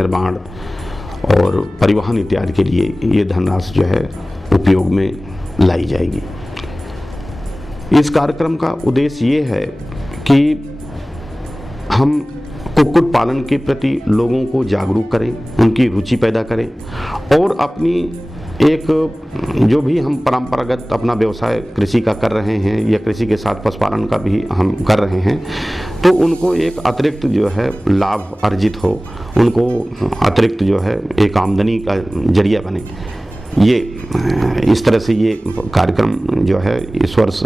निर्माण और परिवहन इत्यादि के लिए ये धनराशि जो है उपयोग में लाई जाएगी। इस कार्यक्रम का उद्देश्य ये है कि हम कुक्कुट पालन के प्रति लोगों को जागरूक करें, उनकी रुचि पैदा करें और अपनी एक जो भी हम परंपरागत अपना व्यवसाय कृषि का कर रहे हैं या कृषि के साथ पशुपालन का भी हम कर रहे हैं, तो उनको एक अतिरिक्त जो है लाभ अर्जित हो, उनको अतिरिक्त जो है एक आमदनी का जरिया बने। ये इस तरह से ये कार्यक्रम जो है इस वर्ष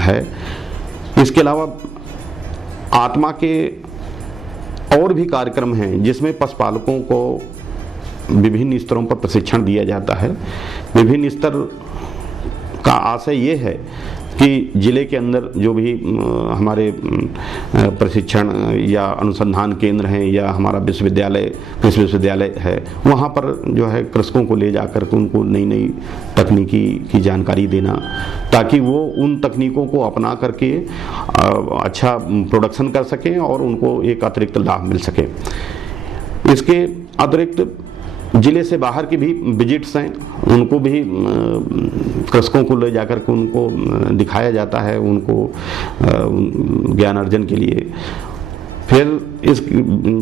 है। इसके अलावा आत्मा के और भी कार्यक्रम हैं जिसमें पशुपालकों को विभिन्न स्तरों पर प्रशिक्षण दिया जाता है। विभिन्न स्तर का आशय ये है कि जिले के अंदर जो भी हमारे प्रशिक्षण या अनुसंधान केंद्र हैं या हमारा विश्वविद्यालय कृषि विश्वविद्यालय है, वहाँ पर जो है कृषकों को ले जाकर के उनको नई नई तकनीकी की जानकारी देना, ताकि वो उन तकनीकों को अपना करके अच्छा प्रोडक्शन कर सकें और उनको एक अतिरिक्त लाभ मिल सके। इसके अतिरिक्त जिले से बाहर की भी विजिट्स हैं, उनको भी कृषकों को ले जाकर के उनको दिखाया जाता है, उनको ज्ञान अर्जन के लिए। फिर इस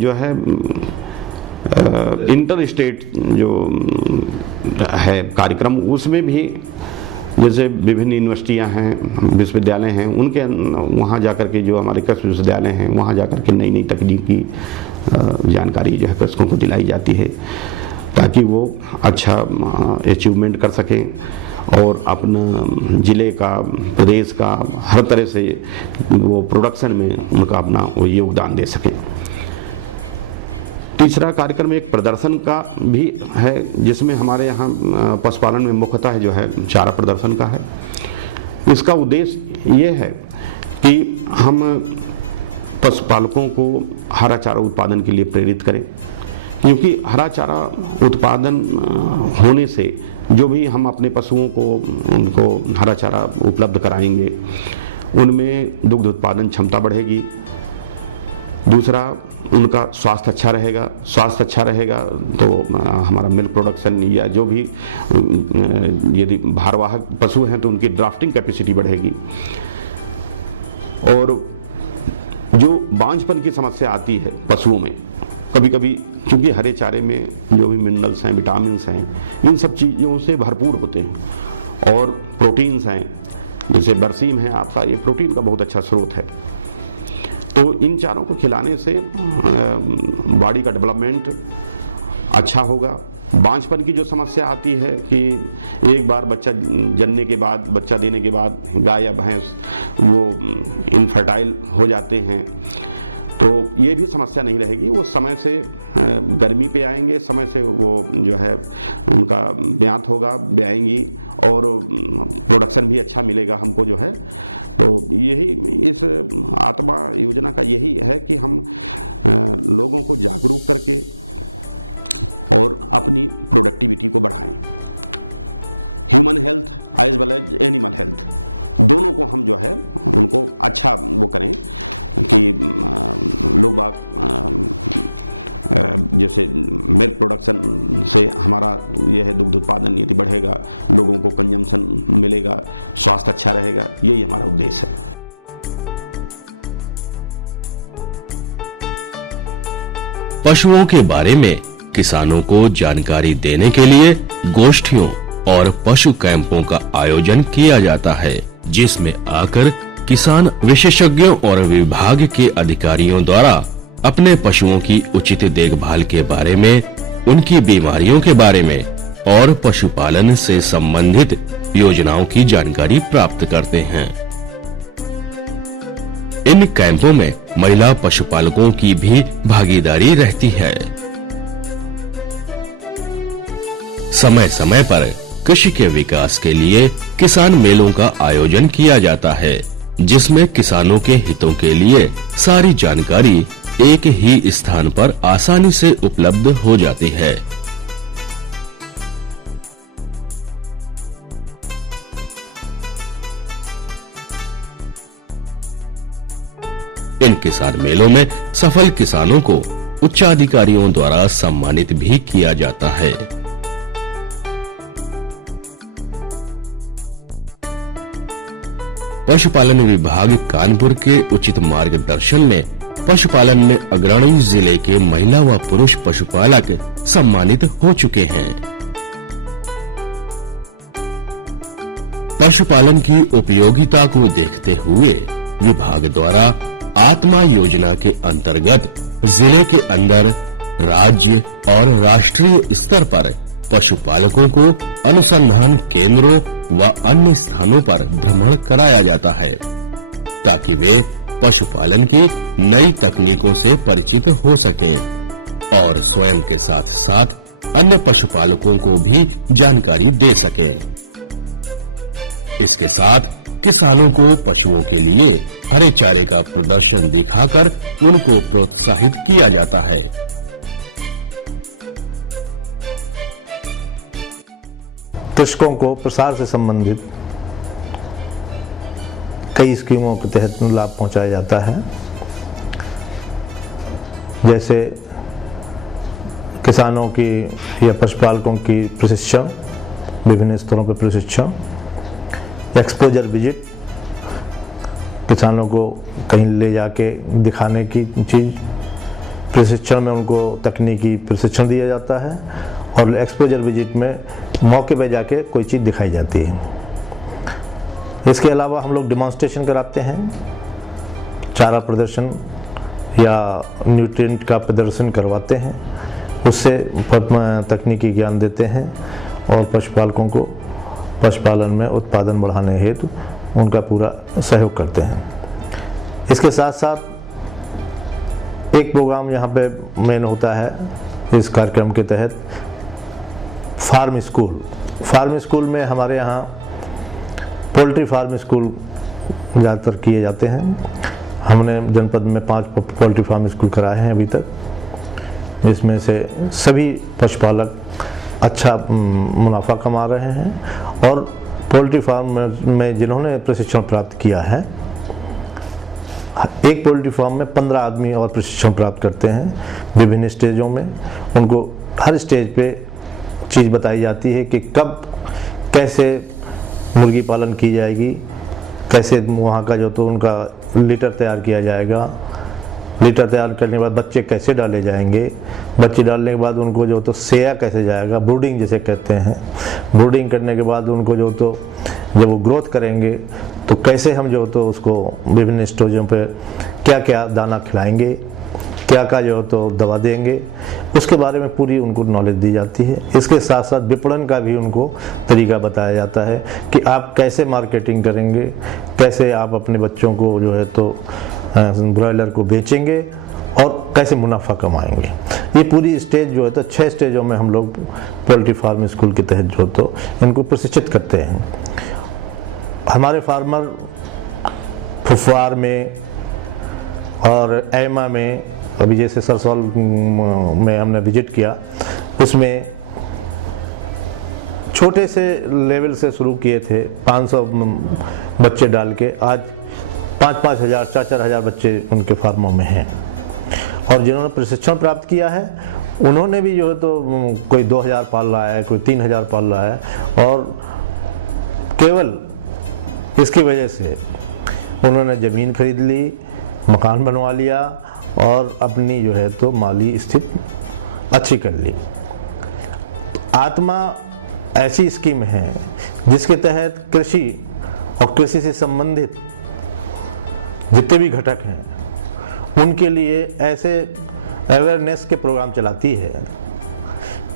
जो है इंटर स्टेट जो है कार्यक्रम, उसमें भी जैसे विभिन्न यूनिवर्सिटियां हैं, विश्वविद्यालय हैं, उनके वहाँ जाकर के जो हमारे कृषि विश्वविद्यालय हैं, वहाँ जाकर के नई नई तकनीकी जानकारी जो है कृषकों को दिलाई जाती है, ताकि वो अच्छा अचीवमेंट कर सके और अपने जिले का, प्रदेश का हर तरह से वो प्रोडक्शन में उनका अपना योगदान दे सके। जिसमें हमारे यहाँ पशुपालन में मुख्यतः जो है चारा प्रदर्शन का है। इसका उद्देश्य ये है कि हम पशुपालकों को हरा चारा उत्पादन के लिए प्रेरित करें, क्योंकि हरा चारा उत्पादन होने से जो भी हम अपने पशुओं को उनको हरा चारा उपलब्ध कराएंगे, उनमें दुग्ध उत्पादन क्षमता बढ़ेगी। दूसरा, उनका स्वास्थ्य अच्छा रहेगा। स्वास्थ्य अच्छा रहेगा तो हमारा मिल्क प्रोडक्शन या जो भी यदि भारवाहक पशु हैं तो उनकी ड्राफ्टिंग कैपेसिटी बढ़ेगी। और जो बांझपन की समस्या आती है पशुओं में, कभी कभी क्योंकि हरे चारे में जो भी मिनरल्स हैं, विटामिन्स हैं, इन सब चीज़ों से भरपूर होते हैं और प्रोटीन्स हैं, जैसे बरसीम है आपका, ये प्रोटीन का बहुत अच्छा स्रोत है। तो इन चारों को खिलाने से बॉडी का डेवलपमेंट अच्छा होगा। बांझपन की जो समस्या आती है कि एक बार बच्चा जनने के बाद, बच्चा देने के बाद गाय या भैंस वो इनफर्टाइल हो जाते हैं, तो ये भी समस्या नहीं रहेगी। वो समय से गर्मी पे आएंगे, समय से वो जो है उनका ब्यात होगा, ब्याएंगी और प्रोडक्शन भी अच्छा मिलेगा हमको जो है। तो यही इस आत्मा योजना का यही है कि हम लोगों को जागरूक करके और अपनी प्रोडक्टिविटी को बढ़ाएं। Human health as well as animal health, दोनों को हम जो है उनको अच्छा वो करें कि लोग बाग जैसे मिल्क प्रोडक्शन से हमारा यह है दुग्ध उत्पादन यदि बढ़ेगा, लोगों को कंजम्पशन मिलेगा, स्वास्थ्य अच्छा रहेगा, यही हमारा उद्देश्य है। पशुओं के बारे में किसानों को जानकारी देने के लिए गोष्ठियों और पशु कैंपों का आयोजन किया जाता है, जिसमें आकर किसान विशेषज्ञों और विभाग के अधिकारियों द्वारा अपने पशुओं की उचित देखभाल के बारे में, उनकी बीमारियों के बारे में और पशुपालन से संबंधित योजनाओं की जानकारी प्राप्त करते हैं। इन कैंपों में महिला पशुपालकों की भी भागीदारी रहती है। समय समय पर कृषि के विकास के लिए किसान मेलों का आयोजन किया जाता है, जिसमें किसानों के हितों के लिए सारी जानकारी एक ही स्थान पर आसानी से उपलब्ध हो जाती है। इन किसान मेलों में सफल किसानों को उच्चाधिकारियों द्वारा सम्मानित भी किया जाता है। पशुपालन विभाग कानपुर के उचित मार्गदर्शन में पशुपालन में अग्रणी जिले के महिला व पुरुष पशुपालक सम्मानित हो चुके हैं। पशुपालन की उपयोगिता को देखते हुए विभाग द्वारा आत्मा योजना के अंतर्गत जिले के अंदर राज्य और राष्ट्रीय स्तर पर पशुपालकों को अनुसंधान केंद्रों व अन्य स्थानों पर भ्रमण कराया जाता है ताकि वे पशुपालन की नई तकनीकों से परिचित हो सकें और स्वयं के साथ साथ अन्य पशुपालकों को भी जानकारी दे सकें। इसके साथ किसानों को पशुओं के लिए हरे चारे का प्रदर्शन दिखाकर उनको प्रोत्साहित किया जाता है। कृषकों को प्रसार से संबंधित कई स्कीमों के तहत लाभ पहुंचाया जाता है, जैसे किसानों की या पशुपालकों की प्रशिक्षण, विभिन्न स्तरों पर प्रशिक्षण, एक्सपोजर विजिट, किसानों को कहीं ले जाके दिखाने की चीज़, प्रशिक्षण में उनको तकनीकी प्रशिक्षण दिया जाता है और एक्सपोजर विजिट में मौके पे जाके कोई चीज़ दिखाई जाती है। इसके अलावा हम लोग डिमॉन्स्ट्रेशन कराते हैं, चारा प्रदर्शन या न्यूट्रिएंट का प्रदर्शन करवाते हैं, उससे तकनीकी ज्ञान देते हैं और पशुपालकों को पशुपालन में उत्पादन बढ़ाने हेतु उनका पूरा सहयोग करते हैं। इसके साथ साथ एक प्रोग्राम यहाँ पे मेन होता है इस कार्यक्रम के तहत, फार्म स्कूल। फार्म स्कूल में हमारे यहाँ पोल्ट्री फार्म स्कूल ज़्यादातर किए जाते हैं। हमने जनपद में 5 पोल्ट्री फार्म स्कूल कराए हैं अभी तक, जिसमें से सभी पशुपालक अच्छा मुनाफा कमा रहे हैं और पोल्ट्री फार्म में जिन्होंने प्रशिक्षण प्राप्त किया है, एक पोल्ट्री फार्म में 15 आदमी और प्रशिक्षण प्राप्त करते हैं विभिन्न स्टेजों में। उनको हर स्टेज पे चीज़ बताई जाती है कि कब कैसे मुर्गी पालन की जाएगी, कैसे वहाँ का जो तो उनका लीटर तैयार किया जाएगा, लीटर तैयार करने के बाद बच्चे कैसे डाले जाएंगे, बच्चे डालने के बाद उनको जो तो सेया कैसे जाएगा, ब्रूडिंग जिसे कहते हैं, ब्रूडिंग करने के बाद उनको जो तो जब वो ग्रोथ करेंगे तो कैसे हम जो तो उसको विभिन्न स्टेजों पे क्या क्या दाना खिलाएंगे, क्या क्या जो तो दवा देंगे, उसके बारे में पूरी उनको नॉलेज दी जाती है। इसके साथ साथ विपणन का भी उनको तरीका बताया जाता है कि आप कैसे मार्केटिंग करेंगे, कैसे आप अपने बच्चों को जो है तो ब्रॉयलर को बेचेंगे और कैसे मुनाफा कमाएंगे। ये पूरी स्टेज जो है तो 6 स्टेजों में हम लोग पोल्ट्री फार्म स्कूल के तहत जो तो इनको प्रशिक्षित करते हैं। हमारे फार्मर फुफवार में और एमा में बच्चे डाल के आज 5-5 हजार 4-4 हजार बच्चे उनके फार्मों में हैं और जिन्होंने प्रशिक्षण प्राप्त किया है उन्होंने भी जो है तो कोई 2000 पाल रहा है, कोई 3000 पाल रहा है और केवल इसकी वजह से उन्होंने ज़मीन खरीद ली, मकान बनवा लिया और अपनी जो है तो माली स्थिति अच्छी कर ली। आत्मा ऐसी स्कीम है जिसके तहत कृषि और कृषि से संबंधित जितने भी घटक हैं उनके लिए ऐसे अवेयरनेस के प्रोग्राम चलाती है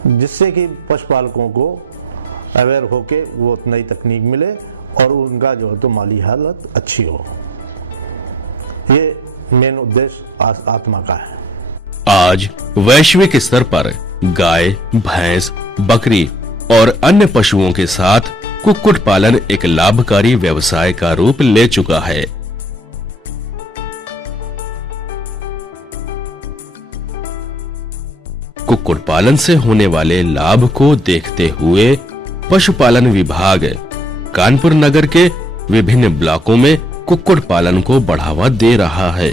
जिससे कि पशुपालकों को अवेयर होके वो नई तकनीक मिले और उनका जो है तो माली हालत अच्छी हो। ये मेन उद्देश्य आत्मा का है। आज वैश्विक स्तर पर गाय, भैंस, बकरी और अन्य पशुओं के साथ कुक्कुट पालन एक लाभकारी व्यवसाय का रूप ले चुका है। कुक्कुट पालन से होने वाले लाभ को देखते हुए पशुपालन विभाग कानपुर नगर के विभिन्न ब्लॉकों में कुक्कुट पालन को बढ़ावा दे रहा है।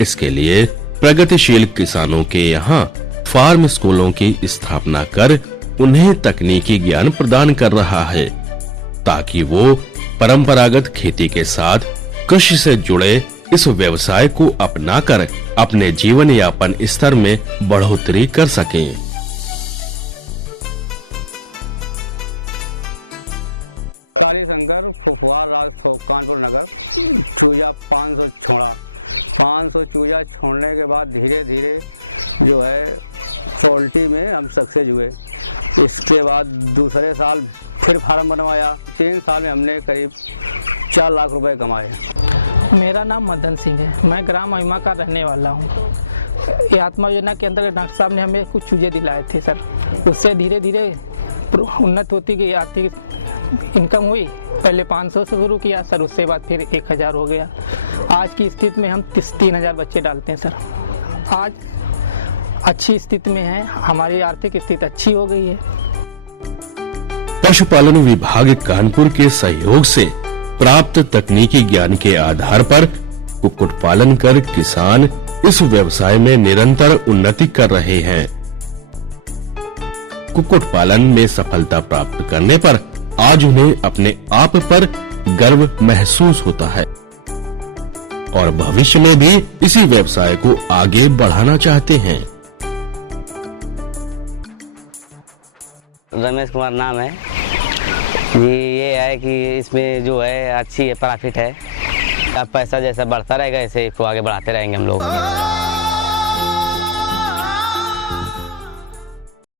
इसके लिए प्रगतिशील किसानों के यहाँ फार्म स्कूलों की स्थापना कर उन्हें तकनीकी ज्ञान प्रदान कर रहा है, ताकि वो परंपरागत खेती के साथ कृषि से जुड़े इस व्यवसाय को अपनाकर अपने जीवन यापन स्तर में बढ़ोतरी कर सकें। काली शंकर फुफवार राज कानपुर नगर चूजा 500 छोड़ा। 500 चूजा छोड़ने के बाद धीरे धीरे जो है पोल्ट्री में हम सक्सेस हुए। इसके बाद दूसरे साल फिर फार्म बनवाया। 3 साल में हमने करीब 4 लाख रुपए कमाए। मेरा नाम मदन सिंह है, मैं ग्राम महिमा का रहने वाला हूँ। ये आत्मा योजना के अंतर्गत डॉक्टर साहब ने हमें कुछ चूजे दिलाए थे सर, उससे धीरे धीरे उन्नत होती गई, आर्थिक इनकम हुई। पहले 500 से शुरू किया सर, उससे बाद फिर 1000 हो गया। आज की स्थिति में हम 3000 बच्चे डालते हैं सर। आज अच्छी स्थिति में है, हमारी आर्थिक स्थिति अच्छी हो गई है। पशुपालन विभाग कानपुर के सहयोग से प्राप्त तकनीकी ज्ञान के आधार पर कुक्कुट पालन कर किसान इस व्यवसाय में निरंतर उन्नति कर रहे हैं। कुक्कुट पालन में सफलता प्राप्त करने पर आज उन्हें अपने आप पर गर्व महसूस होता है और भविष्य में भी इसी व्यवसाय को आगे बढ़ाना चाहते हैं। रमेश कुमार नाम है जी। ये है कि इसमें जो है अच्छी है, प्रॉफिट है। अब पैसा जैसा बढ़ता रहेगा ऐसे इसको आगे बढ़ाते रहेंगे हम लोग।